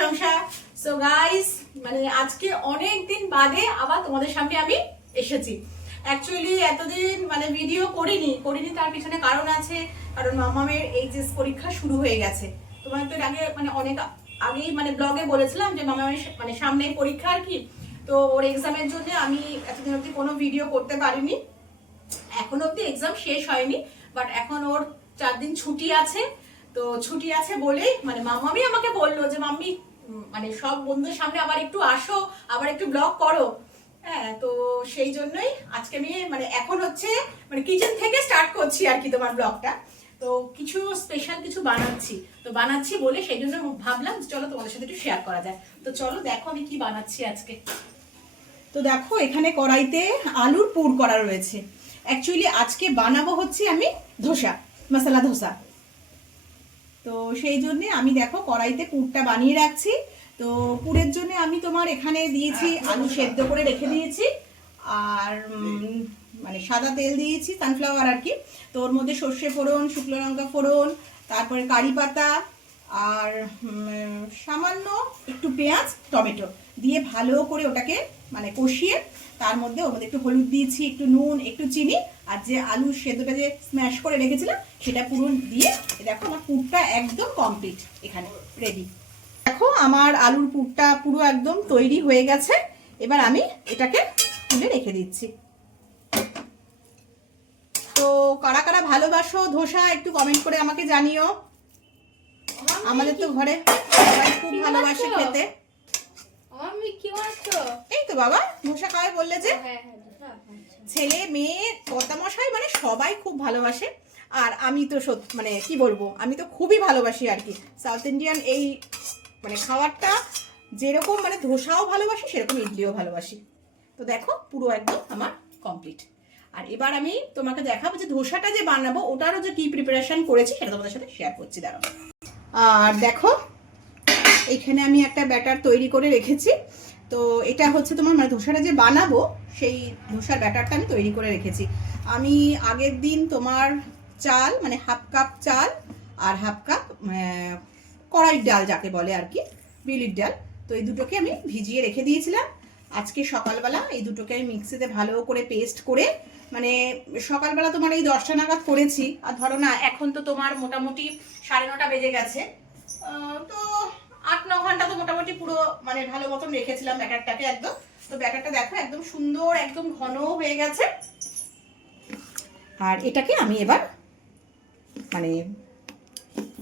সংসার। So guys, মানে আজকে অনেক দিন বাদে আবার তোমাদের সামনে আমি এসেছি। অ্যাকচুয়ালি এতদিন মানে ভিডিও করিনি তার পিছনে কারণ আছে, কারণ মামামের এইচএস পরীক্ষা শুরু হয়ে গেছে। তোমার তো আগে মানে অনেক আগেই মানে ব্লগে বলেছিলাম যে মামামের মানে সামনেই পরীক্ষা আর কি। তো ওর এক্সামের জন্য আমি এতদিন অবধি কোনো ভিডিও করতে পারিনি। এখন অবধি এক্সাম শেষ হয়নি, বাট এখন ওর 4 দিন ছুটি আছে। তো ছুটি আছে বলেই মানে মাম্মামি আমাকে বললো যে মাম্মি মানে সব বন্ধুদের সামনে আবার একটু আসো, আবার একটু ব্লগ করো। হ্যাঁ, তো সেই জন্যই আজকে আমি মানে এখন হচ্ছে মানে কিচেন থেকে স্টার্ট করছি আর কি তোমার ব্লগটা। তো কিছু স্পেশাল কিছু বানাচ্ছি বলে সেই জন্য ভাবলাম চলো তোমাদের সাথে একটু শেয়ার করা যায়। তো চলো দেখো আমি কি বানাচ্ছি আজকে। তো দেখো এখানে কড়াইতে আলুর পুর করা রয়েছে। অ্যাকচুয়ালি আজকে বানাবো হচ্ছে আমি ধোসা, মশলা ধোসা। তো সেই জন্য আমি দেখো কড়াইতে পুরটা বানিয়ে রাখছি। তো পুরের জন্য আমি তোমার এখানে দিয়েছি আলু সেদ্ধ করে রেখে দিয়েছি, আর মানে সাদা তেল দিয়েছি, সানফ্লাওয়ার আর কি। তো ওর মধ্যে সর্ষে ফোড়ন, শুকনো লঙ্কা ফোড়ন, তারপরে কারি পাতা আর সামান্য একটু পেঁয়াজ, টমেটো দিয়ে ভালো করে ওটাকে মানে কষিয়ে তার মধ্যে ওর মধ্যে একটু হলুদ দিয়েছি, একটু নুন, একটু চিনি, আর যে আলু সেদ্ধটা যে স্ম্যাশ করে রেখেছিলাম সেটা পুরো দিয়ে দেখো আমার পুরটা একদম কমপ্লিট এখানে রেডি। দেখো আমার আলুর পুরটা পুরো একদম তৈরি হয়ে গেছে। এবার আমি এটাকে তুলে রেখে দিচ্ছি। তো কারা কারা ভালোবাসো ধোসা একটু কমেন্ট করে আমাকে জানিও। আমাদের তো ঘরে সবাই খুব ভালোবাসে খেতে। এই তো বাবা ধোসা খাবে বললে যে, ছেলে মেয়ে কর্তামশাই মানে সবাই খুব ভালোবাসে। আর আমি তো মানে কি বলবো, আমি তো খুবই ভালোবাসি আর কি সাউথ ইন্ডিয়ান এই মানে খাবারটা। যেরকম মানে ধোসাও ভালোবাসি সেরকম ইডলিও ভালোবাসি। তো দেখো পুরো একদম আমার কমপ্লিট। আর এবার আমি তোমাকে দেখাবো যে ধোসাটা যে বানাবো ওটারও যে কি প্রিপারেশন করেছি সেটা তোমাদের সাথে শেয়ার করছি, দাঁড়াও। আর দেখো এখানে আমি একটা ব্যাটার তৈরি করে রেখেছি। তো এটা হচ্ছে তোমার মানে ধোসাটা যে বানাবো সেই ধোসার ব্যাটারটা আমি তৈরি করে রেখেছি। আমি আগের দিন তোমার চাল মানে হাফ কাপ চাল আর হাফ কাপ কড়াইয়ের ডাল যাকে বলে আর কি, বিউলির ডাল। তো এই দুটোকে আমি ভিজিয়ে রেখে দিয়েছিলাম। আজকে সকালবেলা এই দুটোকে আমি মিক্সিতে ভালো করে পেস্ট করে মানে সকালবেলা তোমার এই 10টা নাগাদ করেছি। আর ধরো না এখন তো তোমার মোটামুটি 9:30 বেজে গেছে। তো 8-9 ঘন্টা তো মোটামুটি পুরো মানে ভালো মতন রেখেছিলাম ব্যাটারটাকে একদম। তো ব্যাটারটা দেখো একদম সুন্দর একদম ঘন হয়ে গেছে। আর এটাকে আমি এবার মানে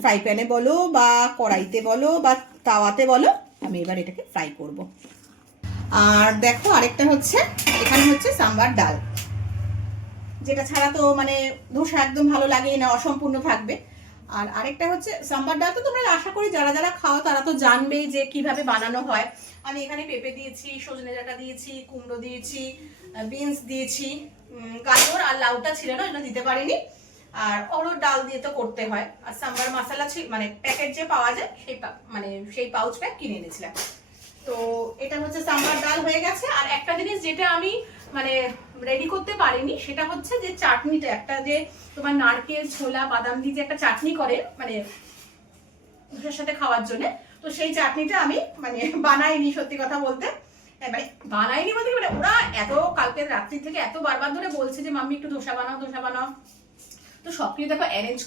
ফ্রাই প্যানে বলো বা কড়াইতে বলো বা তাওয়াতে বলো আমি এবার এটাকে ফ্রাই করব। আর দেখো আরেকটা হচ্ছে এখানে হচ্ছে সাম্বার ডাল, যেটা ছাড়া তো মানে ধোসা একদম ভালো লাগেই না, অসম্পূর্ণ থাকবে। আর আরেকটা হচ্ছে সাম্বার ডাল, তো তোমরা আশা করি যারা যারা খাও তারা তো জানবেই যে কিভাবে বানানো হয়। আমি এখানে পেঁপে দিয়েছি, সজনে ডাঁটা দিয়েছি, কুমড়ো দিয়েছি, বিনস দিয়েছি, গাজর আর লাউটা ছিল না এটা দিতে পারিনি। আর অরুর ডাল দিয়ে তো করতে হয়। আর সাম্বার মশলা মানে প্যাকেট যে পাওয়া যায় সেই মানে সেই পাউচ প্যাক কিনে এনেছিলাম। তো এটা হচ্ছে সাম্বার ডাল হয়ে গেছে। আর একটা জিনিস যেটা আমি মানে রেডি করতে পারিনি সেটা হচ্ছে যে চাটনিটা, একটা যে তোমার নারকেল ছোলা বাদাম দিয়ে যে একটা চাটনি করে মানে ধোসার সাথে খাওয়ার জন্য, তো সেই চাটনিটা আমি মানে বানাইনি সত্যি কথা বলতে। মানে বানাইনি বলতে মানে ওরা এত কালকে রাত্রি থেকে এত বারবার ধরে বলছে যে মাম্মি একটু ধোসা বানাও ধোসা বানাও। তো সবকিছু দেখো অ্যারেঞ্জ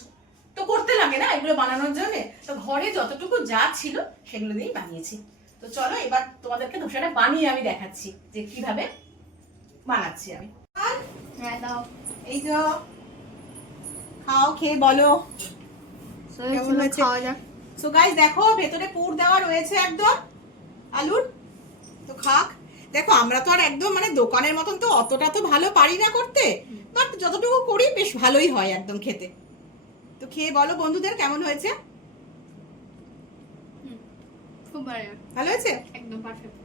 তো করতে লাগে না এগুলো বানানোর জন্য। তো ঘরে যতটুকু যা ছিল সেগুলো দিয়েই বানিয়েছি। তো চলো এবার তোমাদেরকে ধোসাটা বানিয়ে আমি দেখাচ্ছি যে কিভাবে বানাচ্ছি আমি। হ্যাঁ দাও। এই যে খাও, খেয়ে বলো কেমন হয়েছে। খাওয়া যাক। সো গাইস দেখো ভেতরে পুর দেওয়া রয়েছে একদম আলুর। তো খাক। দেখো আমরা তো আর একদম মানে দোকানের মতন তো অতটা তো ভালো পারি না করতে, বাট যতটুকু করি বেশ ভালোই হয় একদম খেতে। তো খেয়ে বলো বন্ধুদের কেমন হয়েছে। খুব ভালো হয়েছে, একদম পারফেক্ট।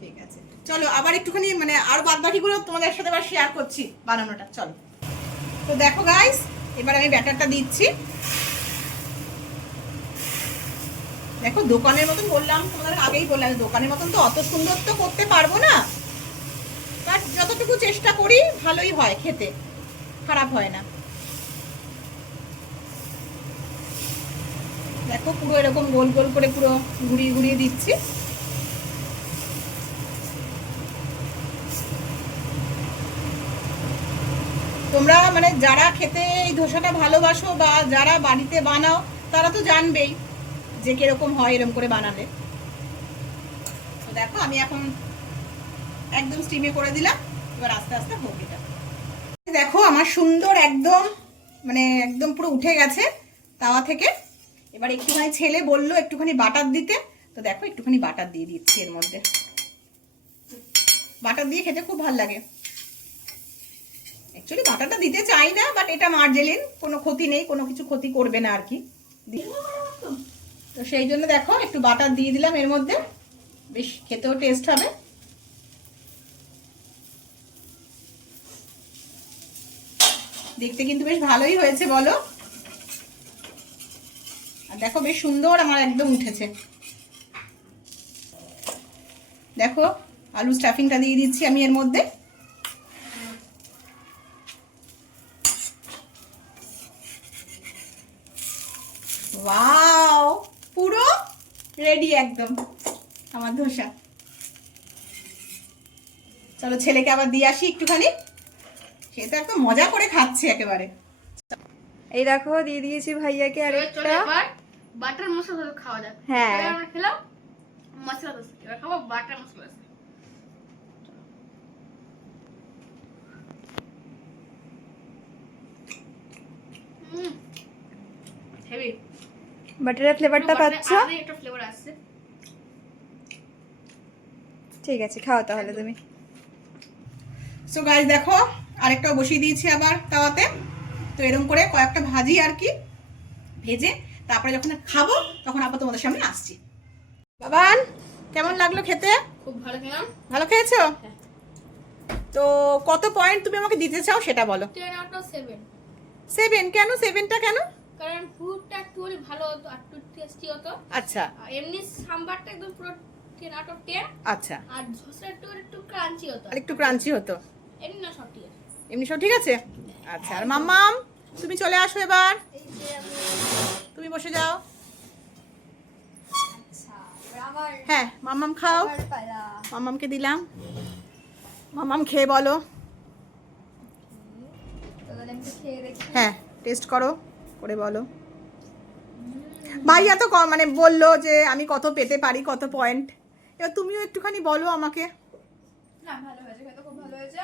ঠিক আছে চলো আবার একটুখানি মানে আর বাদ বাকিগুলো তোমাদের সাথে আবার শেয়ার করছি বানানোটা। চলো তো দেখো গাইস এবার আমি ব্যাটারটা দিচ্ছি। দেখো দোকানের মতন বললাম তোমাদের আগেই বললাম দোকানের মতন তো অত সুন্দর তো করতে পারবো না, বাট যতটুকু চেষ্টা করি ভালোই হয় খেতে, খারাপ হয় না। দেখো পুরো এরকম গোল গোল করে পুরো ঘুরিয়ে ঘুরিয়ে দিচ্ছি। তোমরা মানে যারা খেতে এই ধোসাটা ভালোবাসো বা যারা বাড়িতে বানাও তারা তো জানবেই যে কিরকম হয় এরকম করে বানালে। তো দেখো আমি এখন একদম স্টিমে করে দিলাম, এবার আস্তে আস্তে হোক এটা। দেখো আমার সুন্দর একদম মানে একদম পুরো উঠে গেছে তাওয়া থেকে। এবার একটুখানি ছেলে বললো একটুখানি বাটার দিতে, তো দেখো একটুখানি বাটার দিয়ে দিচ্ছি এর মধ্যে। বাটার দিয়ে খেতে খুব ভালো লাগে। অ্যাকচুয়ালি বাটারটা দিতে চাই না, বাট এটা মার্জেলিন, কোনো ক্ষতি নেই, কোনো কিছু ক্ষতি করবে না আর কি। তো সেই জন্য দেখো একটু বাটার দিয়ে দিলাম এর মধ্যে, বেশ খেতেও টেস্ট হবে। দেখতে কিন্তু বেশ ভালোই হয়েছে বলো। আর দেখো বেশ সুন্দর আমার একদম উঠেছে। দেখো আলু স্টাফিংটা দিয়ে দিচ্ছি আমি এর মধ্যে। ওয়াও, পুরো রেডি একদম আমার ধোসা। চলো ছেলেকে আবার দিয়ে আসি একটুখানি, সে তো একদম মজা করে খাচ্ছে একেবারে। এই দেখো দিয়ে দিয়েছি ভাইয়াকে আরেকটা। বাটার মশলা খাওয়া যাক। হ্যাঁ আমরা খেলাম মশলা দোসা, এবার খাবো বাটার মশলা দোসা। হেভি বাটারের ফ্লেভারটা পাচ্ছ? একটা ফ্লেভার আসছে। ঠিক আছে খাও তাহলে তুমি। সো গাইস দেখো আরেকটা বসিয়ে দিয়েছি আবার তাওয়াতে। তো এরকম করে কয়েকটা ভাজি আর কি ভেজে তারপরে যখন খাবো তখন আবার তোমাদের সামনে আসছি। বাবান কেমন লাগলো খেতে? খুব ভালো খেলাম। ভালো খেয়েছো? তো কত পয়েন্ট তুমি আমাকে দিতে চাও সেটা বলো। 10 out of 7। 7 কেন? 7টা কেন? কারণ ফুডটা একটু ভালো হতো আর একটু টেস্টি হতো। আচ্ছা আর এমনি সাম্বারটা একদম পুরো 10 out of 10। আচ্ছা, আর ধোসাটা একটু ক্রাঞ্চি হতো। আর একটু ক্রাঞ্চি হতো। এমনি না সব ঠিক আছে। এমনি সব ঠিক আছে? আচ্ছা, আর মাম্মাম তুমি চলে আসো এবার, এই যে আমি তুমি বসে যাও। আচ্ছা এবার আমার হ্যাঁ মাম্মাম খাও। পালা। মাম্মামকে দিলাম, মাম্মাম খেয়ে বলো। তাহলে আমি খেয়ে দেখি। হ্যাঁ টেস্ট করো, করে বলো। ভাইয়া তো মানে বললো যে আমি কত পেতে পারি, কত পয়েন্ট। এবার তুমিও একটুখানি বলো আমাকে। না ভালো হয়েছে, খেতে খুব ভালো হয়েছে।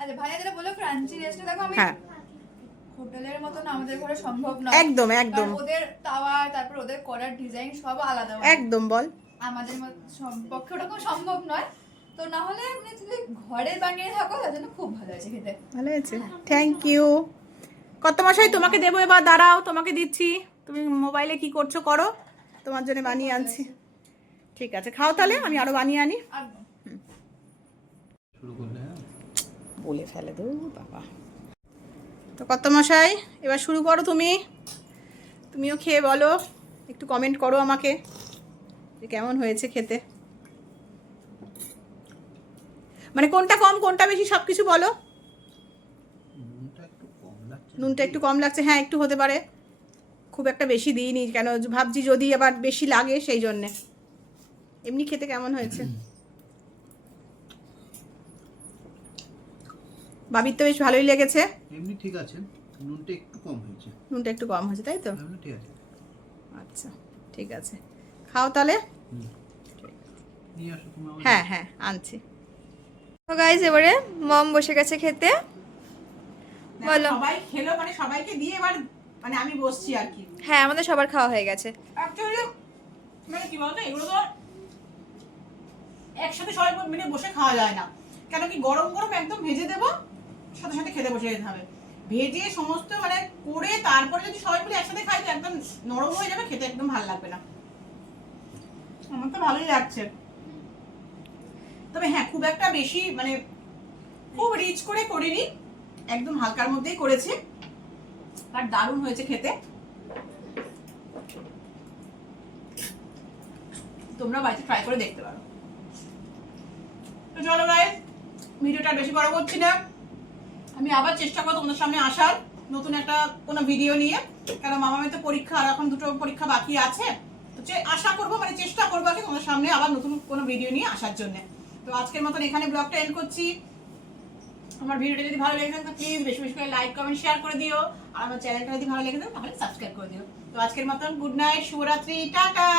আচ্ছা ভাইয়া যেটা বললো ক্রাঞ্চি টেস্টটা দেখো, আমি হ্যাঁ হোটেলের মতো না আমাদের ঘরে সম্ভব নয়। একদম একদম কারণ ওদের তাওয়া তারপর ওদের করার ডিজাইন সব আলাদা। একদম বল। আমাদের পক্ষে ওরকম সম্ভব নয়। তো না হলে আপনি যদি ঘরে বানিয়ে থাকো তার জন্য খুব ভালো হয়েছে খেতে। ভালো হয়েছে, থ্যাংক ইউ। কত মশাই তোমাকে দেবো এবার, দাঁড়াও তোমাকে দিচ্ছি। তুমি মোবাইলে কি করছো করো, তোমার জন্য বানিয়ে আনছি। ঠিক আছে খাও তাহলে, আমি আরো বানিয়ে আনি। একদম। বলে ফেলে দো বাবা। তো কত মশাই এবার শুরু করো তুমি, তুমিও খেয়ে বলো, একটু কমেন্ট করো আমাকে যে কেমন হয়েছে খেতে। মানে কোনটা কম কোনটা বেশি সব কিছু বলো। নুনটা একটু কম লাগছে, হ্যাঁ একটু হতে পারে, খুব একটা বেশি দিইনি কেন ভাবছি যদি আবার বেশি লাগে সেই জন্যে। এমনি খেতে কেমন হয়েছে? বাবির তো বেশ ভালোই লেগেছে। এমনি ঠিক আছে, নুনটা একটু কম হয়েছে। নুনটা একটু কম হয়েছে তাই তো? এমনি ঠিক আছে। আচ্ছা ঠিক আছে খাও তাহলে। নিয়ে আসো তুমি আমার। হ্যাঁ হ্যাঁ আনছি। তো গাইস এবারে মম বসে গেছে খেতে। বলো। সবাই খেলো মানে সবাইকে দিয়ে এবার মানে আমি বসছি আর কি। হ্যাঁ আমাদের সবার খাওয়া হয়ে গেছে। অ্যাকচুয়ালি মানে কি বলতো এগুলো তো একসাথে সবাই মিলে বসে খাওয়া যায় না, কেন কি গরম গরম একদম ভেজে দেবো, সাথে সাথে খেতে বসে যেতে হবে। ভেজে সমস্ত মানে করে তারপরে যদি সবাই মিলে একসাথে খাই তো একদম নরম হয়ে যাবে, খেতে একদম ভালো লাগবে না। আমার তো ভালোই লাগছে, তবে হ্যাঁ খুব একটা বেশি মানে খুব রিচ করে করিনি, একদম হালকার মধ্যেই করেছি, আর দারুণ হয়েছে খেতে। তোমরা বাড়িতে ট্রাই করে দেখতে পারো। তো চলো গাইস ভিডিওটা বেশি বড় করছি না, আমি আবার চেষ্টা করবো তোমাদের সামনে আসার। নতুন একটা কোনো ভিডিও নিয়ে, কারণ মামামের তো পরীক্ষা আর এখন 2টো পরীক্ষা বাকি আছে। তো আশা করবো, মানে চেষ্টা করবো আর কি তোমাদের সামনে আবার নতুন কোনো ভিডিও নিয়ে আসার জন্য। তো আজকের মতন এখানে ব্লগটা এন্ড করছি। আমার ভিডিওটা যদি ভালো লেগে থাকে তো প্লিজ বেশি বেশি করে লাইক কমেন্ট শেয়ার করে দিও, আর আমার চ্যানেলটা যদি ভালো লেগে থাকে তাহলে সাবস্ক্রাইব করে দিও। তো আজকের মতন গুড নাইট, শুভরাত্রি, টাটা।